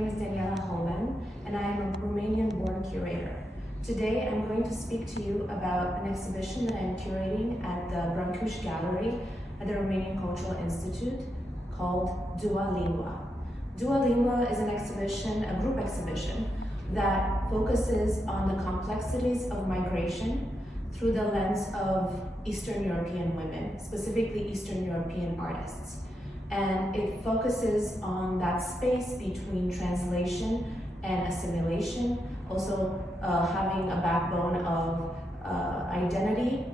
name is Daniela Holban, and I am a Romanian-born curator. Today, I'm going to speak to you about an exhibition that I'm curating at the Brâncuși Gallery at the Romanian Cultural Institute called Duae Lingua. Duae Lingua is an exhibition, a group exhibition, that focuses on the complexities of migration through the lens of Eastern European women, specifically Eastern European artists. And it focuses on that space between translation and assimilation, also having a backbone of identity,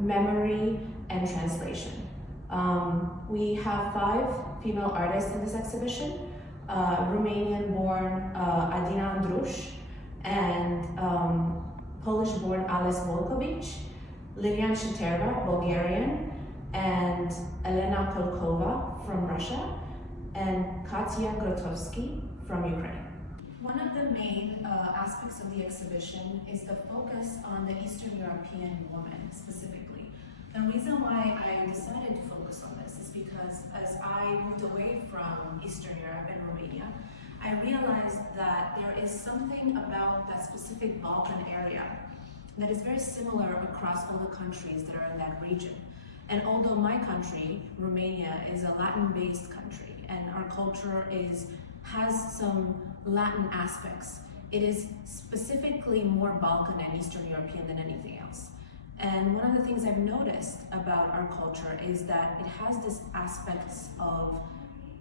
memory, and translation. We have 5 female artists in this exhibition, Romanian-born Adina Andrus, and Polish-born Wolkowicz, Lilian Shtereva, Bulgarian, and Elena Kalkova from Russia, and Katya Grokhovsky from Ukraine. One of the main aspects of the exhibition is the focus on the Eastern European woman specifically. The reason why I decided to focus on this is because as I moved away from Eastern Europe and Romania, I realized that there is something about that specific Balkan area that is very similar across all the countries that are in that region. And although my country, Romania, is a Latin-based country and our culture has some Latin aspects, it is specifically more Balkan and Eastern European than anything else. And one of the things I've noticed about our culture is that it has this aspects of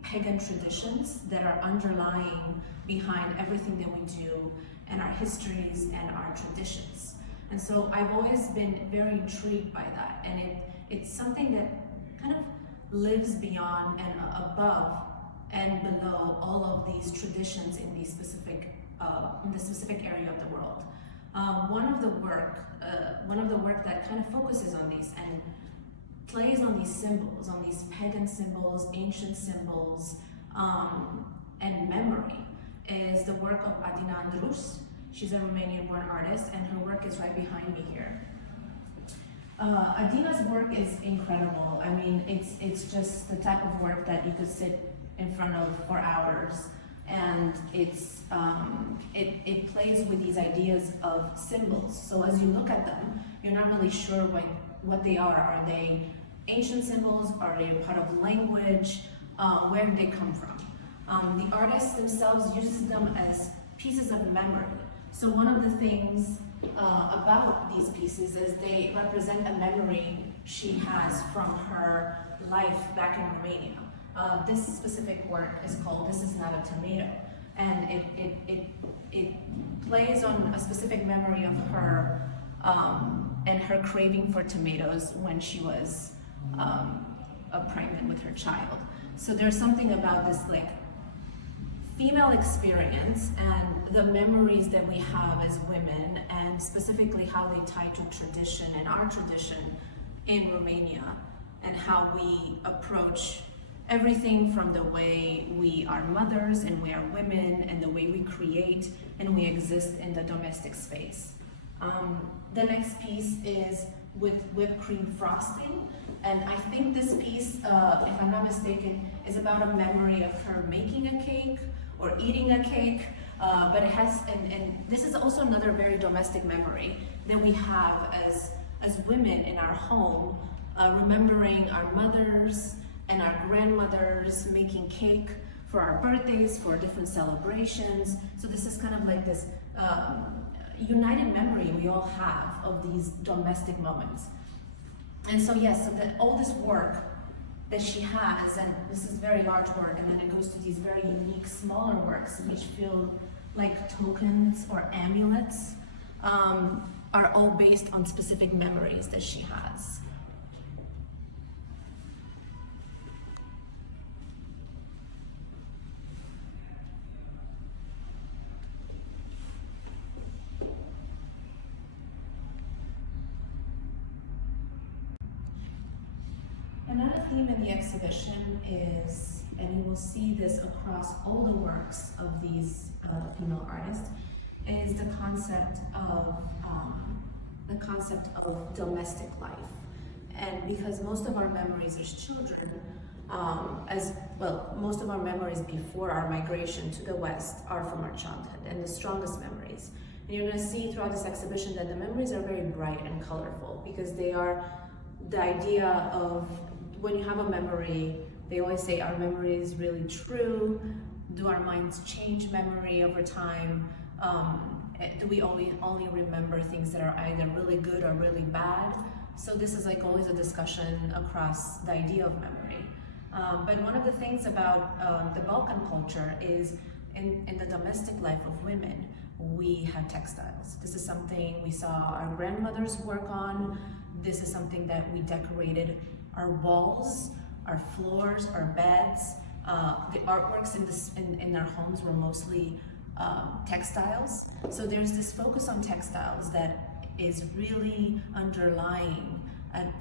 pagan traditions that are underlying behind everything that we do and our histories and our traditions. And so I've always been very intrigued by that, and it's something that kind of lives beyond and above and below all of these traditions in these specific in the specific area of the world. One of the work that kind of focuses on these and plays on these symbols, on these pagan symbols, ancient symbols, and memory, is the work of Adina Andrus. She's a Romanian-born artist, and her work is right behind me here. Adina's work is incredible. I mean, it's just the type of work that you could sit in front of for hours, and it plays with these ideas of symbols. So as you look at them, you're not really sure what they are. Are they ancient symbols? Are they part of language? Where do they come from? The artists themselves uses them as pieces of memory. So one of the things about these pieces is they represent a memory she has from her life back in Romania. This specific work is called "This Is Not a Tomato," and it plays on a specific memory of her and her craving for tomatoes when she was pregnant with her child. So there's something about this like female experience and the memories that we have as women, and specifically how they tie to tradition and our tradition in Romania, and how we approach everything from the way we are mothers and we are women, and the way we create and we exist in the domestic space. The next piece is with whipped cream frosting, and I think this piece, if I'm not mistaken, is about a memory of her making a cake or eating a cake, but it has, and this is also another very domestic memory that we have as women in our home, remembering our mothers and our grandmothers making cake for our birthdays, for different celebrations. So this is kind of like this united memory we all have of these domestic moments. And so yes, so all this work that she has, and this is very large work, and then it goes to these very unique smaller works which feel like tokens or amulets, are all based on specific memories that she has. Another theme in the exhibition is, and you will see this across all the works of these female artists, is the concept of domestic life. And because most of our memories as children As well, most of our memories before our migration to the West are from our childhood, and the strongest memories. And you're going to see throughout this exhibition that the memories are very bright and colorful, because they are the idea of, when you have a memory, they always say, our memory is really true. Do our minds change memory over time? Do we only remember things that are either really good or really bad? So this is like always a discussion across the idea of memory. But one of the things about the Balkan culture is in the domestic life of women, we have textiles. This is something we saw our grandmothers work on. This is something that we decorated our walls, our floors, our beds. The artworks in our homes were mostly textiles. So there's this focus on textiles that is really underlying at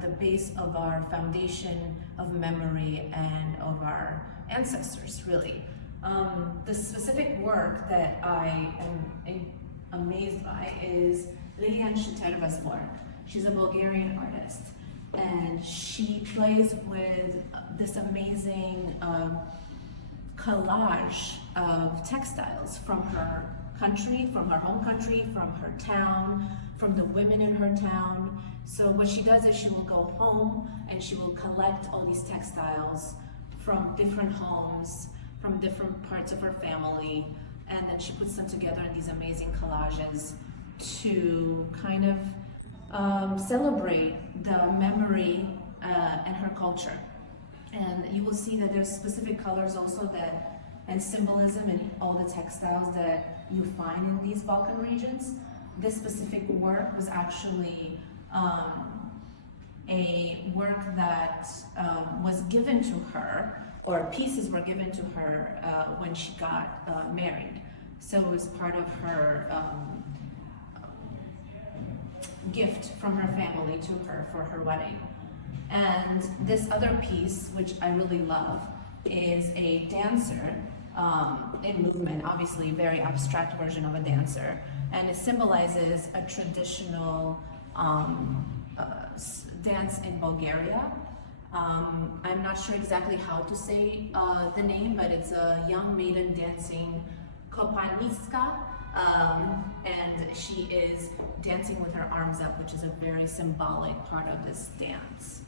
the base of our foundation of memory and of our ancestors, really. The specific work that I am amazed by is Lilian Shterev's work. She's a Bulgarian artist, and she plays with this amazing collage of textiles from her country, from her home country, from her town, from the women in her town. So what she does is she will go home and she will collect all these textiles from different homes, from different parts of her family, and then she puts them together in these amazing collages to kind of celebrate the memory and her culture. And you will see that there's specific colors also and symbolism in all the textiles that you find in these Balkan regions. This specific work was actually a work that was given to her, or pieces were given to her when she got married. So it was part of her gift from her family to her for her wedding. And this other piece, which I really love, is a dancer in movement, obviously a very abstract version of a dancer, and it symbolizes a traditional dance in Bulgaria. I'm not sure exactly how to say the name, but it's a young maiden dancing kopaniska, and she is dancing with her arms up, which is a very symbolic part of this dance.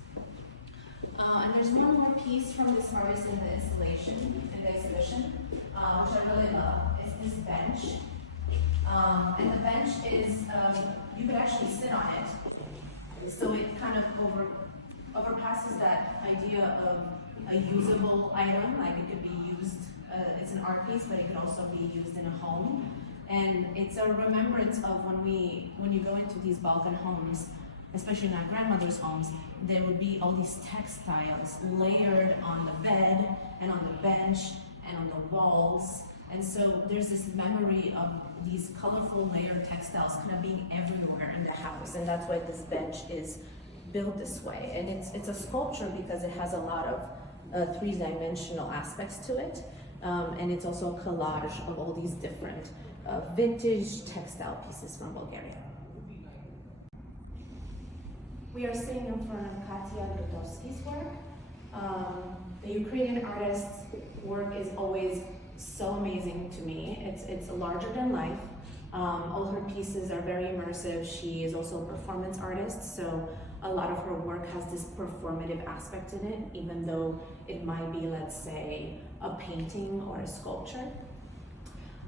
And there's one more piece from this artist in the installation, in the exhibition, which I really love. It's this bench. And the bench is, you could actually sit on it. So it kind of overpasses that idea of a usable item, like it could be used, it's an art piece, but it could also be used in a home. And it's a remembrance of when you go into these Balkan homes, especially in our grandmother's homes, there would be all these textiles layered on the bed and on the bench and on the walls. And so there's this memory of these colorful layered textiles kind of being everywhere in the house. And that's why this bench is built this way. And it's a sculpture because it has a lot of three-dimensional aspects to it. And it's also a collage of all these different vintage textile pieces from Bulgaria. We are sitting in front of Katya Grokhovsky's work. The Ukrainian artist's work is always so amazing to me. It's larger than life. All her pieces are very immersive. She is also a performance artist, so a lot of her work has this performative aspect in it, even though it might be, let's say, a painting or a sculpture.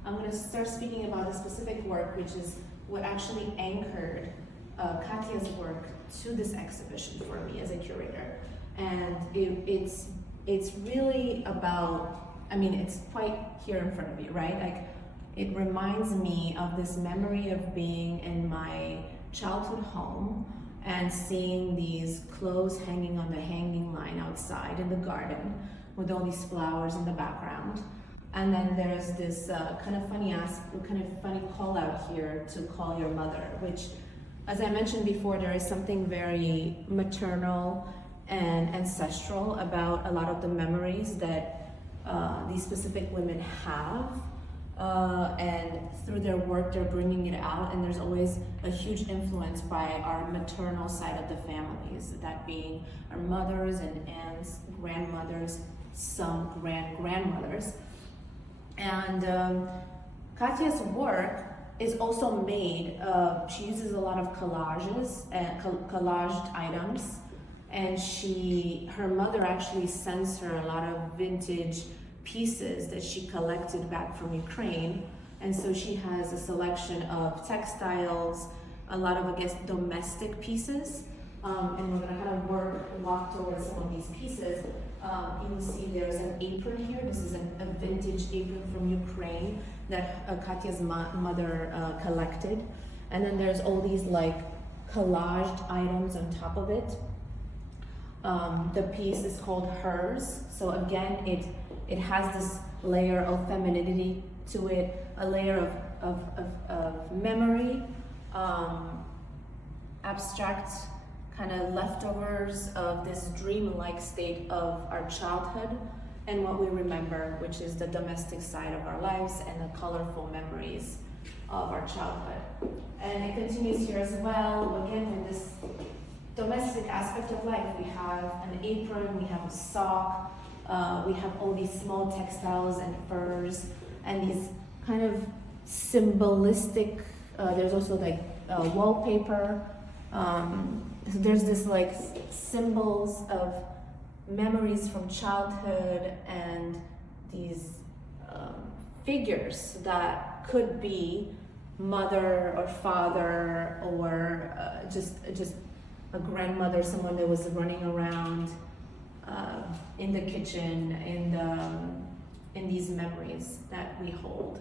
I'm going to start speaking about a specific work, which is what actually anchored Katya's work to this exhibition for me as a curator. And it's really about, I mean, it's quite here in front of you, right? Like, it reminds me of this memory of being in my childhood home and seeing these clothes hanging on the hanging line outside in the garden with all these flowers in the background. And then there's this kind of funny call out here to call your mother, which, as I mentioned before, there is something very maternal and ancestral about a lot of the memories that these specific women have and through their work they're bringing it out, and there's always a huge influence by our maternal side of the families, that being our mothers and aunts, grandmothers, some grandmothers. And Katya's work is also made, she uses a lot of collages, collaged items, and her mother actually sends her a lot of vintage pieces that she collected back from Ukraine. And so she has a selection of textiles, a lot of, I guess, domestic pieces. And we're gonna kind of walk towards some of these pieces. You will see there's an apron here. This is a vintage apron from Ukraine that Katya's mother collected. And then there's all these like collaged items on top of it. The piece is called Hers. So again, it has this layer of femininity to it, a layer of memory, abstract kind of leftovers of this dream-like state of our childhood and what we remember, which is the domestic side of our lives and the colorful memories of our childhood. And it continues here as well, again, with this domestic aspect of life. We have an apron, we have a sock, we have all these small textiles and furs, and these kind of symbolistic, there's also like wallpaper. So there's this like symbols of memories from childhood and these figures that could be mother or father or just a grandmother, someone that was running around in the kitchen, in these memories that we hold.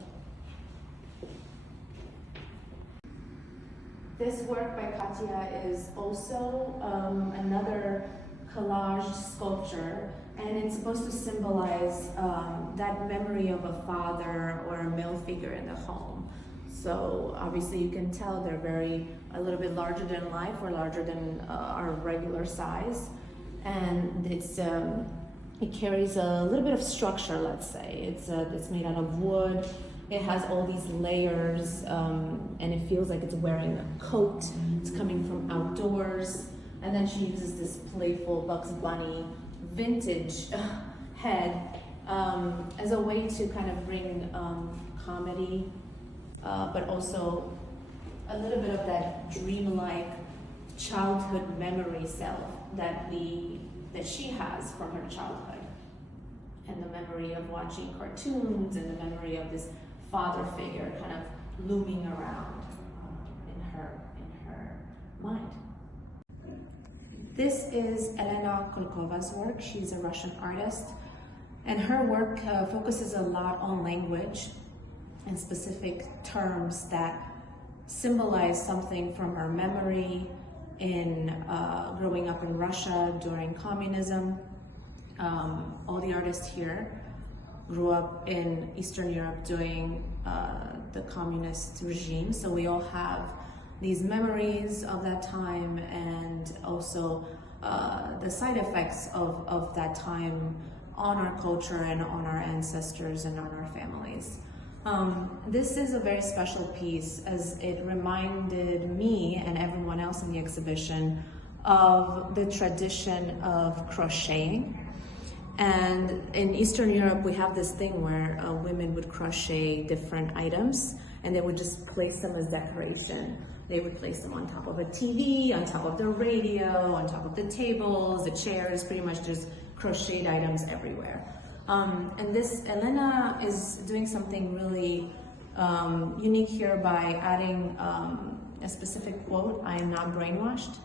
This work by Katya is also another collage sculpture, and it's supposed to symbolize that memory of a father or a male figure in the home. So obviously you can tell they're a little bit larger than life, or larger than our regular size, and it carries a little bit of structure, let's say. It's made out of wood. It has all these layers, and it feels like it's wearing a coat. It's coming from outdoors. And then she uses this playful Bugs Bunny vintage head as a way to kind of bring comedy, but also a little bit of that dreamlike childhood memory self that she has from her childhood, and the memory of watching cartoons, and the memory of this father figure kind of looming around in her mind. This is Elena Kalkova's work. She's a Russian artist, and her work focuses a lot on language and specific terms that symbolize something from her memory in growing up in Russia during communism. All the artists here grew up in Eastern Europe during the communist regime, so we all have these memories of that time, and also the side effects of that time on our culture and on our ancestors and on our families. This is a very special piece, as it reminded me and everyone else in the exhibition of the tradition of crocheting. And in Eastern Europe, we have this thing where women would crochet different items, and they would just place them as decoration. They would place them on top of a TV, on top of the radio, on top of the tables, the chairs, pretty much just crocheted items everywhere. And this, Elena is doing something really unique here by adding a specific quote, "I am not brainwashed."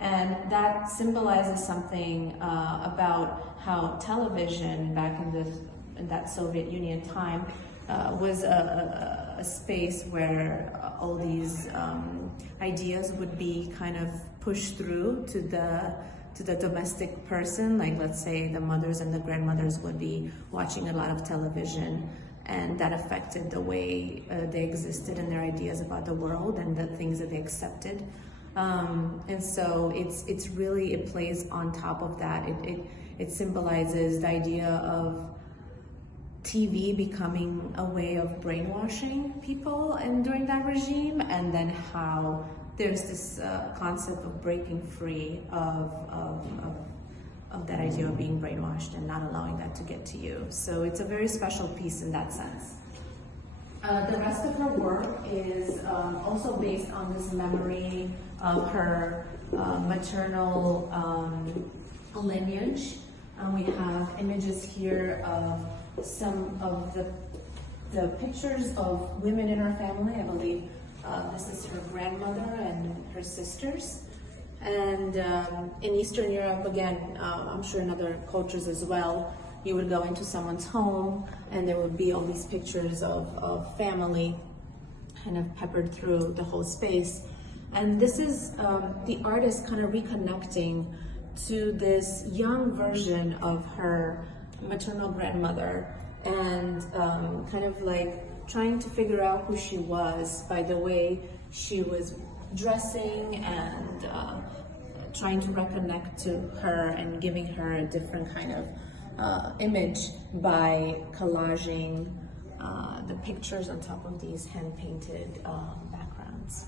And that symbolizes something about how television back in that Soviet Union time was a space where all these ideas would be kind of pushed through to the domestic person. Like, let's say the mothers and the grandmothers would be watching a lot of television, and that affected the way they existed and their ideas about the world and the things that they accepted. And so it's really, it plays on top of that. It symbolizes the idea TV becoming a way of brainwashing people and during that regime, and then how there's this concept of breaking free of that idea of being brainwashed and not allowing that to get to you. So it's a very special piece in that sense. The rest of her work is also based on this memory of her maternal lineage. We have images here of some of the pictures of women in her family. I believe this is her grandmother and her sisters. And in Eastern Europe, again, I'm sure in other cultures as well, you would go into someone's home and there would be all these pictures of family kind of peppered through the whole space. And this is the artist kind of reconnecting to this young version of her maternal grandmother and kind of like trying to figure out who she was by the way she was dressing and trying to reconnect to her and giving her a different kind of image by collaging the pictures on top of these hand-painted backgrounds.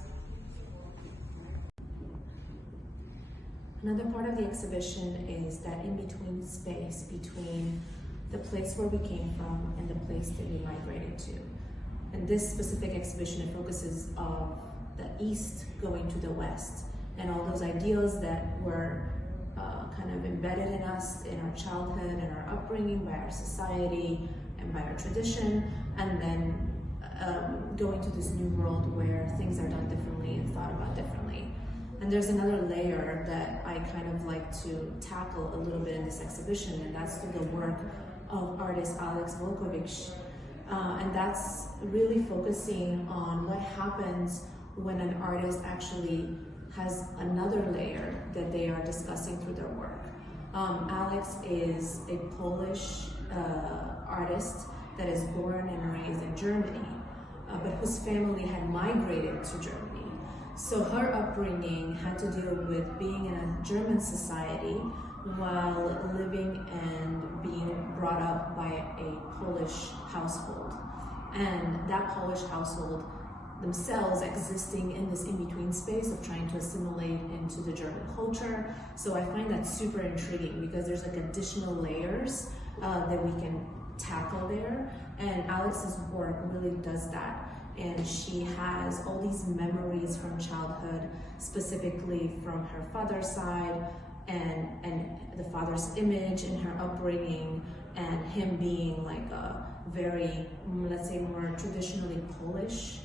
Another part of the exhibition is that in-between space between the place where we came from and the place that we migrated to. And this specific exhibition, it focuses on the East going to the West and all those ideals that were kind of embedded in us in our childhood and our upbringing by our society and by our tradition, and then going to this new world where things are done differently and thought about differently. And there's another layer that I kind of like to tackle a little bit in this exhibition, and that's through the work of artist Wolkowicz. And that's really focusing on what happens when an artist actually has another layer that they are discussing through their work. Alex is a Polish artist that is born and raised in Germany, but whose family had migrated to Germany. So her upbringing had to deal with being in a German society while living and being brought up by a Polish household. And that Polish household themselves existing in this in-between space of trying to assimilate into the German culture. So I find that super intriguing because there's like additional layers that we can tackle there. And Alex's work really does that. And she has all these memories from childhood, specifically from her father's side, and the father's image in her upbringing, and him being like a very, let's say, more traditionally Polish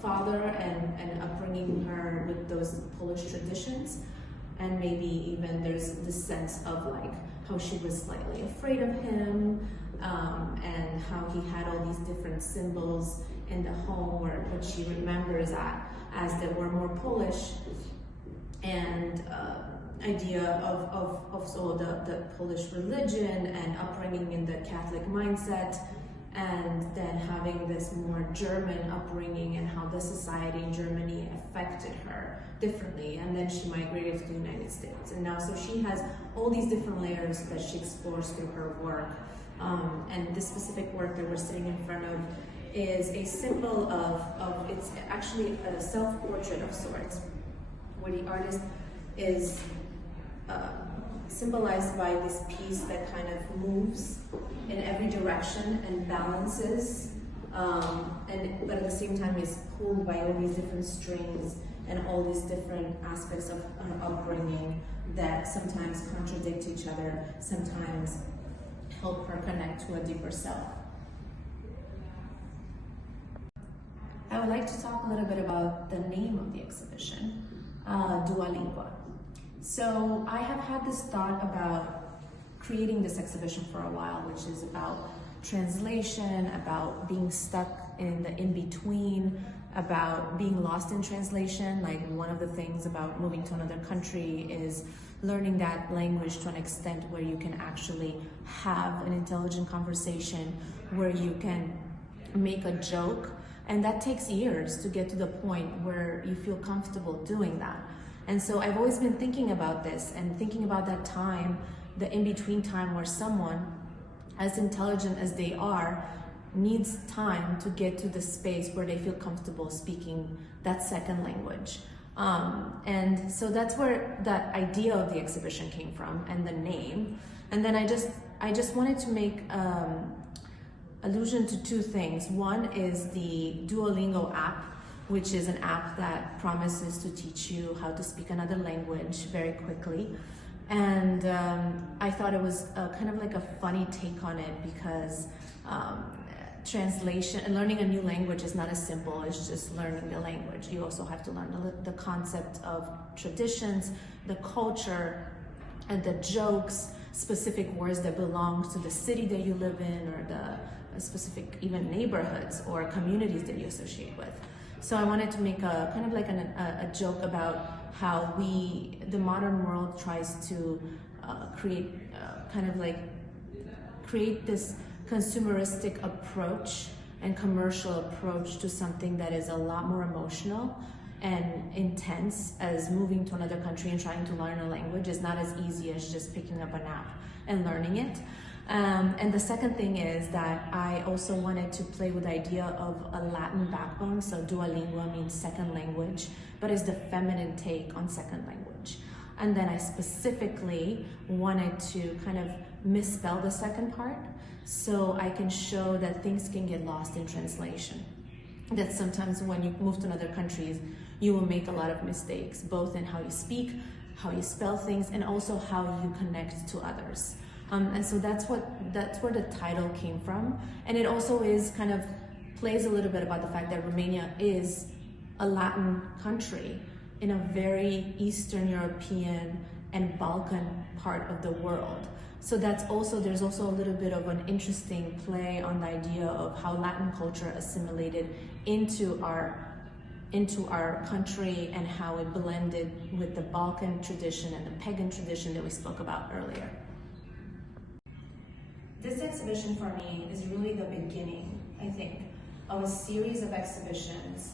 father, and upbringing her with those Polish traditions. And maybe even there's this sense of like how she was slightly afraid of him, and how he had all these different symbols in the home where what she remembers as they were more Polish, and idea of so the Polish religion and upbringing in the Catholic mindset, and then having this more German upbringing and how the society in Germany affected her differently. And then she migrated to the United States. And now, so she has all these different layers that she explores through her work. And this specific work that we're sitting in front of is a symbol of it's actually a self-portrait of sorts, where the artist is symbolized by this piece that kind of moves in every direction and balances, but at the same time is pulled by all these different strings and all these different aspects of her upbringing that sometimes contradict each other, sometimes help her connect to a deeper self. I would like to talk a little bit about the name of the exhibition, Duae Lingua. So I have had this thought about creating this exhibition for a while, which is about translation, about being stuck in the in-between, about being lost in translation. Like, one of the things about moving to another country is learning that language to an extent where you can actually have an intelligent conversation, where you can make a joke, and that takes years to get to the point where you feel comfortable doing that. And so I've always been thinking about this and thinking about that time, the in-between time where someone as intelligent as they are, needs time to get to the space where they feel comfortable speaking that second language. And so that's where that idea of the exhibition came from, and the name. And then I just wanted to make allusion to two things. One is the Duae Lingua app, which is an app that promises to teach you how to speak another language very quickly. And I thought it was kind of like a funny take on it, because translation and learning a new language is not as simple as just learning the language. You also have to learn the concept of traditions, the culture, and the jokes, specific words that belong to the city that you live in, or the specific even neighborhoods or communities that you associate with. So I wanted to make a kind of like a joke about how the modern world tries to create this consumeristic approach and commercial approach to something that is a lot more emotional and intense, as moving to another country and trying to learn a language is not as easy as just picking up an app and learning it. And the second thing is that I also wanted to play with the idea of a Latin backbone. So Duae Lingua means second language, but is the feminine take on second language. And then I specifically wanted to kind of misspell the second part, so I can show that things can get lost in translation. That sometimes when you move to another countries, you will make a lot of mistakes, both in how you speak, how you spell things, and also how you connect to others. And so that's where the title came from. And it also is kind of plays a little bit about the fact that Romania is a Latin country in a very Eastern European and Balkan part of the world. So there's also a little bit of an interesting play on the idea of how Latin culture assimilated into our country, and how it blended with the Balkan tradition and the pagan tradition that we spoke about earlier. This exhibition for me is really the beginning, I think, of a series of exhibitions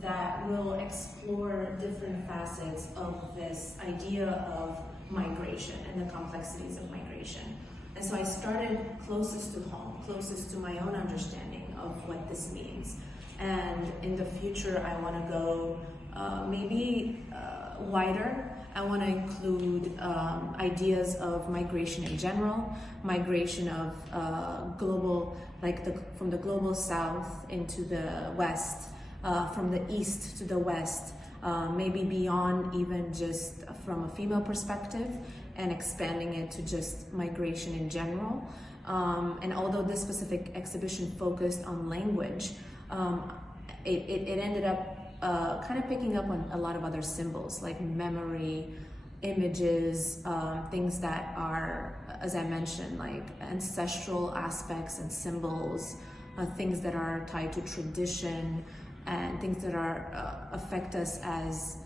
that will explore different facets of this idea of migration and the complexities of migration. And so I started closest to home, closest to my own understanding of what this means. And in the future, I want to go wider. I want to include ideas of migration in general, migration of from the global south into the west, from the east to the west, maybe beyond even just from a female perspective, and expanding it to just migration in general. And although this specific exhibition focused on language, it ended up kind of picking up on a lot of other symbols like memory, images, things that are, as I mentioned, like ancestral aspects and symbols, things that are tied to tradition, and things that are affect us as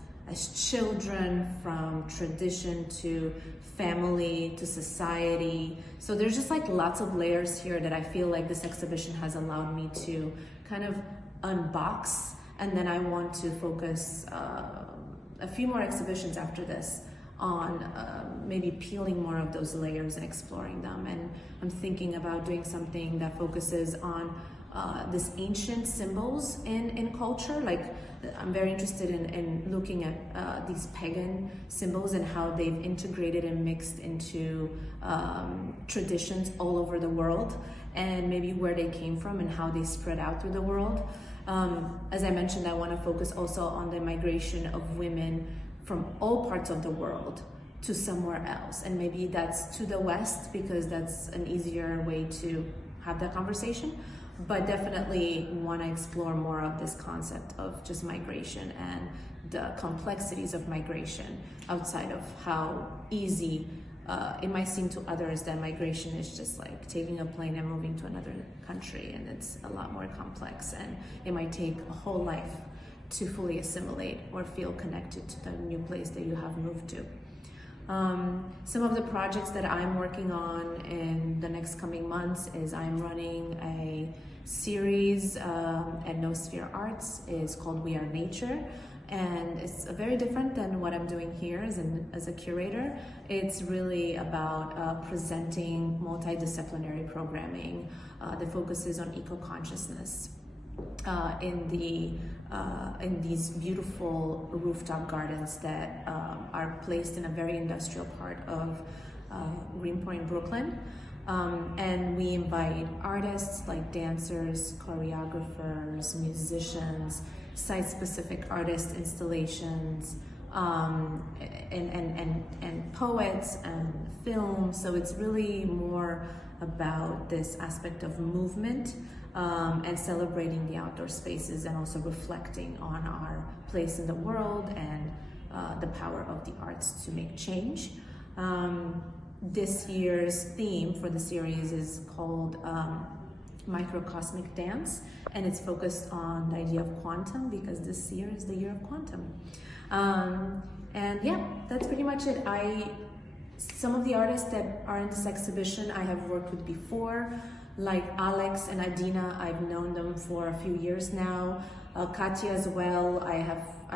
children, from tradition to family to society. So there's just like lots of layers here that I feel like this exhibition has allowed me to kind of unbox. And then I want to focus a few more exhibitions after this on maybe peeling more of those layers and exploring them. And I'm thinking about doing something that focuses on this ancient symbols in culture. Like, I'm very interested in looking at these pagan symbols and how they've integrated and mixed into traditions all over the world, and maybe where they came from and how they spread out through the world. As I mentioned, I want to focus also on the migration of women from all parts of the world to somewhere else. And maybe that's to the West, because that's an easier way to have that conversation. But definitely want to explore more of this concept of just migration and the complexities of migration, outside of how easy it might seem to others that migration is just like taking a plane and moving to another country, and it's a lot more complex, and it might take a whole life to fully assimilate or feel connected to the new place that you have moved to. Some of the projects that I'm working on in the next coming months is I'm running a series at No Sphere Arts. It's called We Are Nature, and it's very different than what I'm doing here as a curator. It's really about presenting multidisciplinary programming that focuses on eco-consciousness in these beautiful rooftop gardens that are placed in a very industrial part of Greenpoint, Brooklyn. And we invite artists like dancers, choreographers, musicians, site-specific artist installations, and poets and film. So it's really more about this aspect of movement and celebrating the outdoor spaces, and also reflecting on our place in the world and the power of the arts to make change. This year's theme for the series is called Microcosmic Dance, and it's focused on the idea of quantum, because this year is the year of quantum. And yeah, that's pretty much it. Some of the artists that are in this exhibition I have worked with before, like Alex and Adina. I've known them for a few years now. Katya as well, I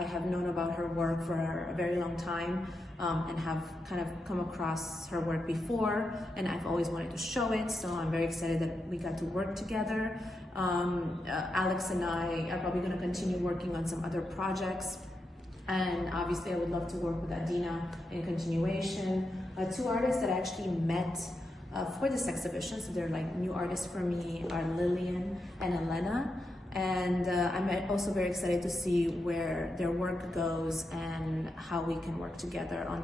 have known about her work for a very long time, and have kind of come across her work before, and I've always wanted to show it, so I'm very excited that we got to work together. Alex and I are probably going to continue working on some other projects, and obviously I would love to work with Adina in continuation. Two artists that I actually met for this exhibition, so they're like new artists for me, are Lilian and Elena. And I'm also very excited to see where their work goes and how we can work together on